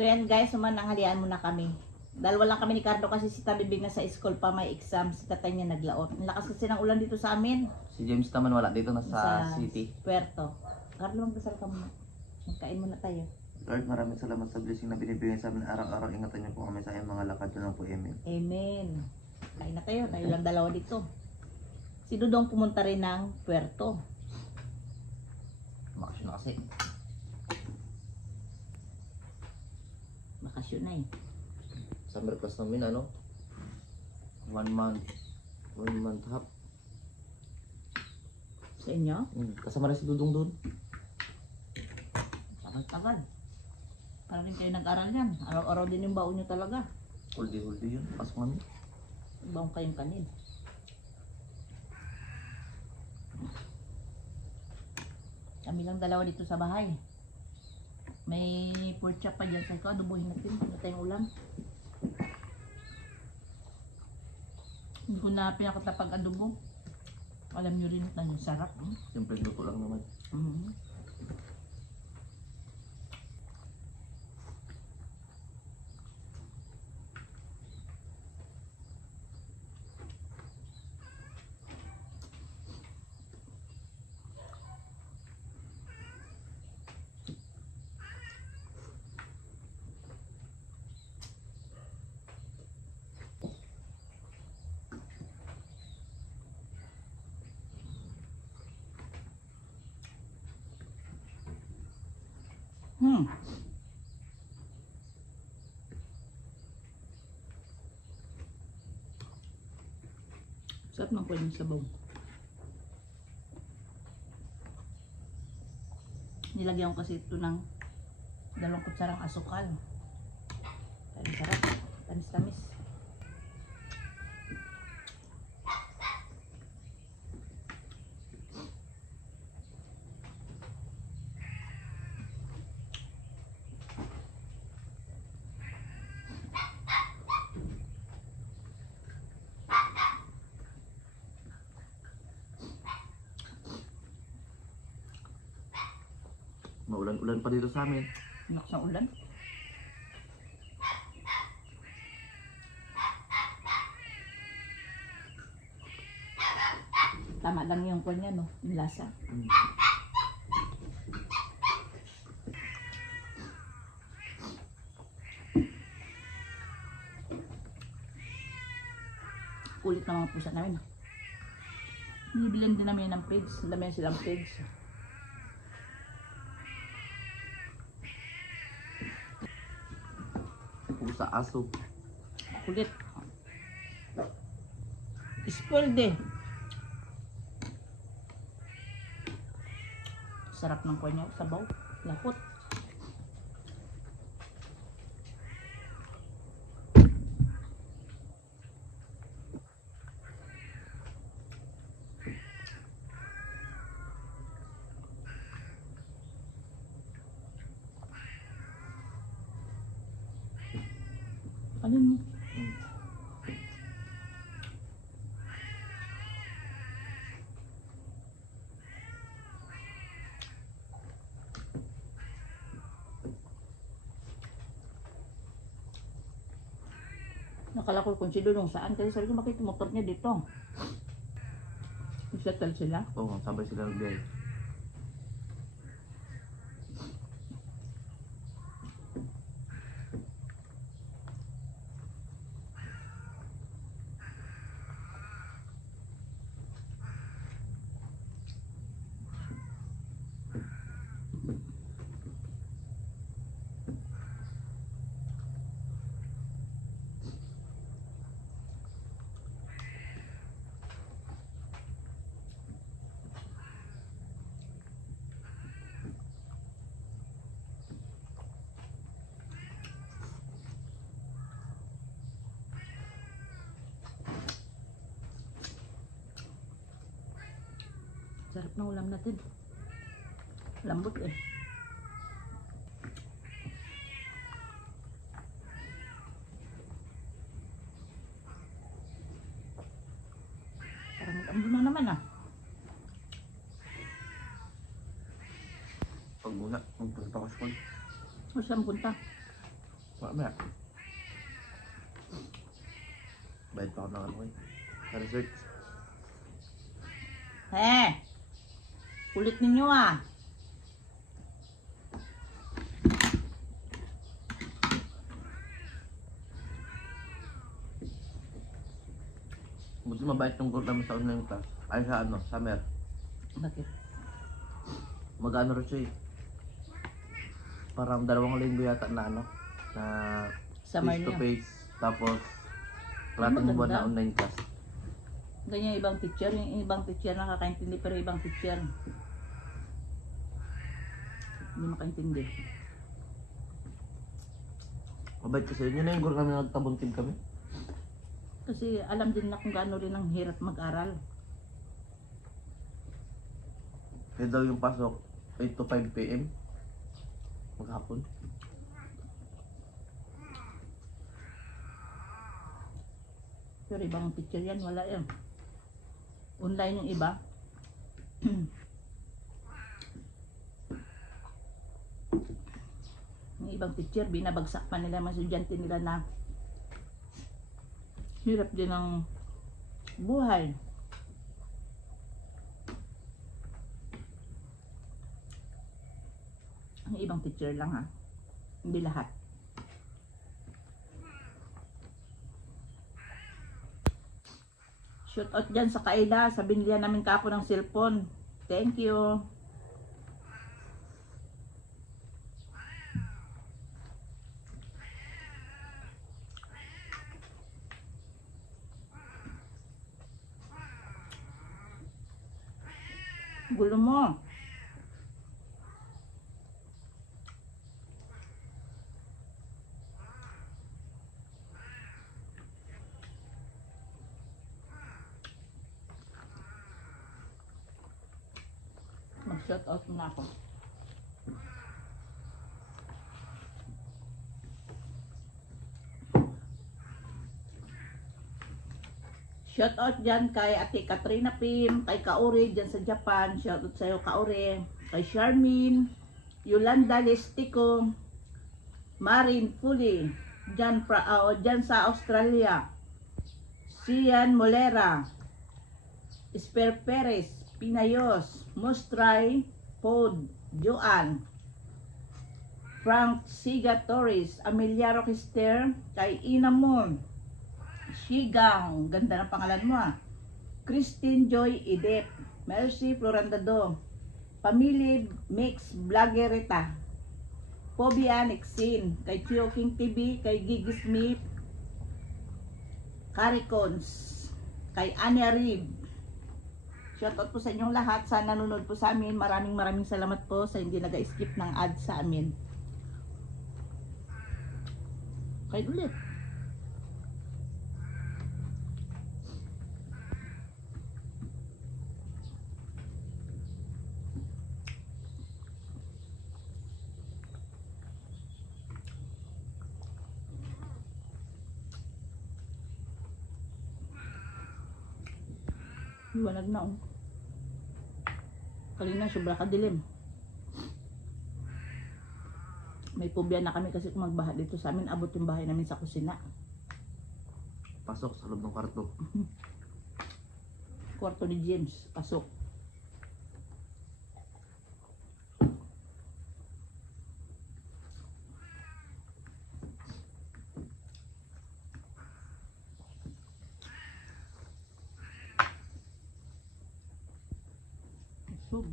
So yan guys, sumananghalian muna kami. Dahil wala kami ni Cardo kasi si Tabibig na sa school pa may exam. Si tatay niya naglaot. Ang lakas kasi ng ulan dito sa amin. Si James naman wala dito na sa city. Puerto. Carlo, magdasal ka muna. Magkain muna tayo. Lord, maraming salamat sa blessing na binibigay sa amin araw-araw. Ingatan niyo po kami sa iyong mga lakad. Yun lang po, amen. Amen. Kain na tayo. Tayo lang dalawa dito. Si Dudong pumunta rin ng Puerto. Bakasyon na kasi. Bakasyon na eh. Summer class namin, ano? 1 month. 1 month half. Sa inyo? Kasama rin si Dudong doon. Tagal-tagal. Para rin kayo nag-aral yan. Araw-araw din yung baon nyo talaga. Huldi-huldi yun. Pasok namin. Baon kayong kanin. Kami lang dalawa dito sa bahay. May pork chop pa dyan. Sabi ko, adobohin natin. Ano tayong ulam? Hindi ko na pinakatapag-adobo. Alam nyo rin na yung sarap. Siyempre, luto lang naman. Sarap ng kwento sa sabaw. Nilagyan ko kasi ito ng 2 kutsarang asukal. Kaya sarap. Tamis-tamis. Maulan-ulan pa dito sa amin. Lakas ng ulan. Tama lang yung kanya, no? Yung lasa. Kulit ng mga pusa namin. Binibilan din namin ng pigs. Dami silang pigs. Pusa, aso. Kulit. Spoiled eh. Sarap ng kanya. Sabaw. Lapot. Alin mo? Nakala ko kung si Dudong saan. Kasi sabi ko, bakit yung motor niya dito? Isettle sila. Oo, sabay sila nagbiyay. Sarap ng ulam natin. Lambot eh. Parang mag-ambo na naman ah. Pag muna, magpunta ko school. O saan punta? Mamaya. Bayad pa ako ng ano eh. Sa research. Kulit ninyo ah. Buti mabait yung group namin sa online class. Ay sa ano, summer. Bakit? Mag-ano rin siya eh. Parang 2 linggo yata na ano. Na Summer face to niyo. face. Tapos kalating buwan na online class. Ganyan ibang teacher. Yung ibang teacher nakakaintindi pero ibang teacher hindi makaintindi. Mabait kasi yun na yung group namin nagtabuntin kami. Kasi alam din na kung gaano rin ang hirap mag-aral. Kaya daw yung pasok 8 to 5 PM. Maghapon. Pero ibang teacher yan, wala yan. Online yung iba. Yung ibang teacher, binabagsak pa nila mga estudyante nila na hirap din ang buhay. Ang ibang teacher lang ha. Hindi lahat. Shout out dyan sa Kaida. Sa binilihan namin kapo ng cellphone. Thank you. Gulo mo. Mag-shout out na ako. Shout out dyan kay Ate Katrina Pim, kay Kaori dyan sa Japan. Shout out sa'yo Kaori. Kay Charmin, Yolanda Lestico, Marin Fuli, dyan sa Australia. Sian Molera, Esper Perez, Pinayos, Mustray, Pod, Joan, Frank Siga Torres, Amelia Roquister, kay Inamon, Shigang, ganda ng pangalan mo ah. Christine Joy Idep, Mercy Florandado, Pamili Mix Blagereta, Pobia Nixin, kay Chioking TV, kay Gigi Smith, Caricons, kay Anya Rib. Shoutout po sa inyong lahat sa nanonood po sa amin. Maraming salamat po sa hindi nag-skip ng ads sa amin. Kain ulit. Liwanag na oh. Kanina sobra kadilim. May phobia na kami kasi kung magbaha dito sa amin, abot yung bahay namin sa kusina. Pasok sa loob ng kwarto. Kwarto ni James, pasok. Sub.